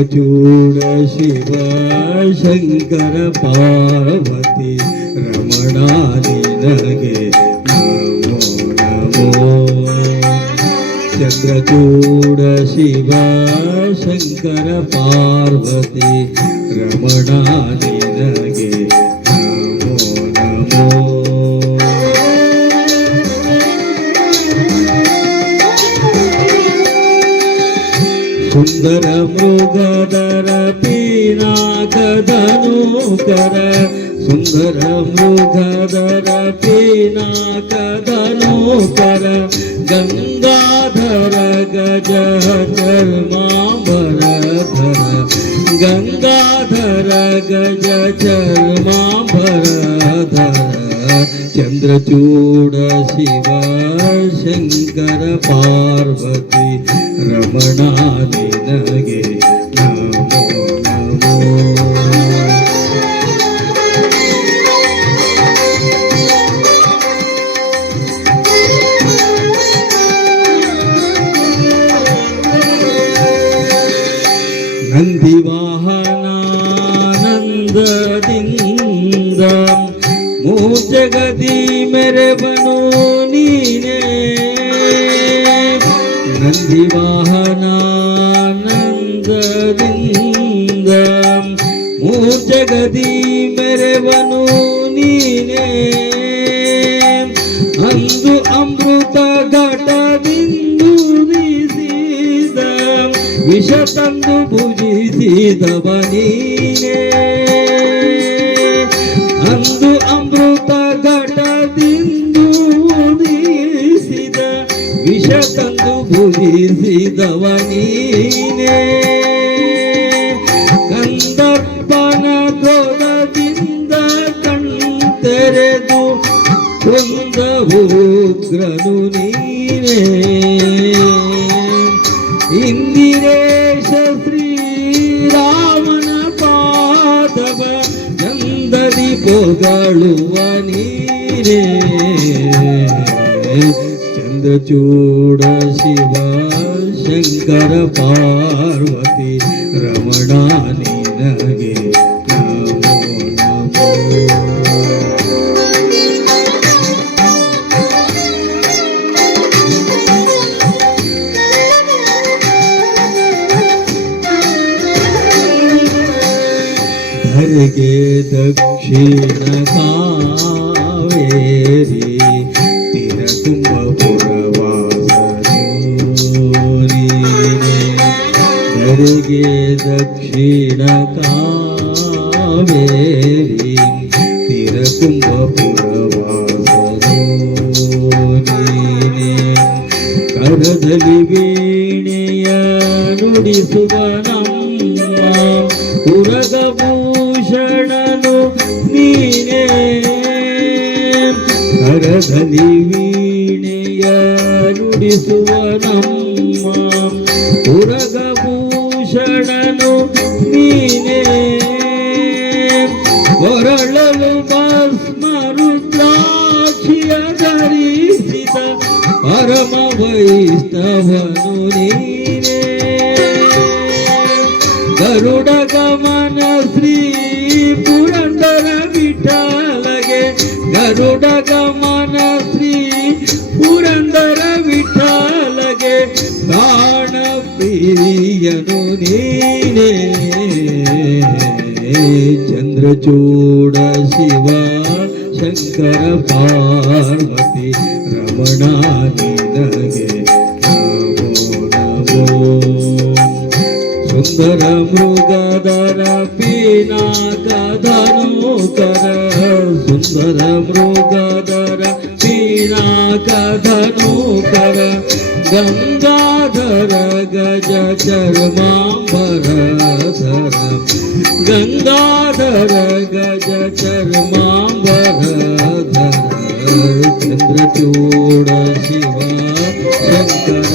ಚಂದ್ರಚೂಡ ಶಿವ ಶಂಕರ ಪಾರ್ವತಿ ರಮಣ ನಿನಗೆ ನಮೋ ನಮೋ. ಚಂದ್ರಚೂಡ ಶಿವ ಶಂಕರ ಪಾರ್ವತಿ ರಮಣ ನಿನಗೆ ನಮೋ ನಮೋ. ಸುಂದರ ಮೃಗಧರ ಪಿನಾಕಧನೂಕರ ಸುಂದರ ಮೃಗಧರ ಪಿನಾಕಧನೂಕರ ಗಂಗಾಧರ ಗಜ ಚರ್ಮಾಂಬರಧರ ಗಂಗಾಧರ ಗಜ ಚರ್ಮಾಂಬರಧರ ಚಂದ್ರಚೂಡ ಶಿವ ಶಂಕರ ಪಾರ್ವತಿ ರಮಣ ನಿನಗೆ ನಮೋ ನಮೋ. ನಂದಿವಾಹನಾನಂದದಿಂದ ಮೂಜಗದಿ ಮೆರೆವನು ನೀನೇ. ನಂದಿವಾಹನಾನಂದದಿಂದ ಮೂಜಗದಿ ಮೆರೆವನು ನೀನೇ. ಅಂದು ಅಮೃತ ಘಟದಿಂದು ಬೀಸಿದ ವಿಷ ತಂದು ಭುಜಿಸಿದವ ನೀನೇ. ಅಂದು ಅಮೃತ ಘಟದಿಂದು ಬೀಸಿದ ವಿಷ ತಂದು ಭುಜಿಸಿದವ ನೀನೇ. ಕಂದರ್ಪನ ಕ್ರೋಧದಿಂದ ಕಣ್ತೆರೆದು ಕೊಂದ ಉಗ್ರನು ನೀನೇ. ಇಂದಿರೇಶ ಶ್ರೀರಾಮನ ಪಾದವ ಚಂದದಿ ಪೊಗಳುವ ನೀನೇ. ಚಂದ್ರಚೂಡ ಶಿವ ಶಂಕರ ಪಾರ್ವತಿ ರಮಣ ನಿನಗೆ ನಮೋ ನಮೋ. ಧರೆಗೆ ದಕ್ಷಿಣ ಕಾವೇರಿ ತೀರ ತುಂಬಪುರವಾಸನೂರಿ. ಧರೆಗೆ ದಕ್ಷಿಣ ಕಾವೇರಿ ತೀರ ತುಂಬಪುರವಾಸನೂರಿ. ಕರದಲ್ಲಿ ವೀಣೆಯ ನುಡಿಸುವ ನಮ್ಮ ಪುರಗಭೂಷಣನು ನೀನೇ. ಕರದಲ್ಲಿ ವೀಣೆಯ ನುಡಿಸುವ ನಮ್ಮ ಪುರಗಭೂಷಣನು ನೀನೇ. ಕೊರಳಲು ಭಸ್ಮ ರುದ್ರಾಕ್ಷಿಯ ಧರಿಸಿದ ಪರಮ ವೈಷ್ಣವನು ನೀನೇ. ಗರುಡ ಗಮನ ಶ್ರೀ ಪುರಂದರ ವಿಠಲಗೆ ಗರುಡ ಗಮನ ಶ್ರೀ ಪುರಂದರ ವಿಠಲಗೆ ಪ್ರಾಣ ಪ್ರಿಯನು ನೀನೇ. ಚಂದ್ರಚೂಡ ಶಿವ ಶಂಕರ ಪಾರ್ವತಿ ರಮಣ ನಿನಗೆ ನಮೋ ನಮೋ. ಸುಂದರ ಮೃಗಧರ ಪಿನಾಕಧನೂಕರ ಸುಂದರ ಮೃಗಧರ ಪಿನಾಕಧನೂಕರ ಗಂಗಾಧರ ಗಜ ಚರ್ಮಾಂಬರಧರ ಗಂಗಾಧರ ಗಜ ಚರ್ಮಾಂಬರಧರ ಚಂದ್ರಚೂಡ ಶಿವ ಶಂಕರ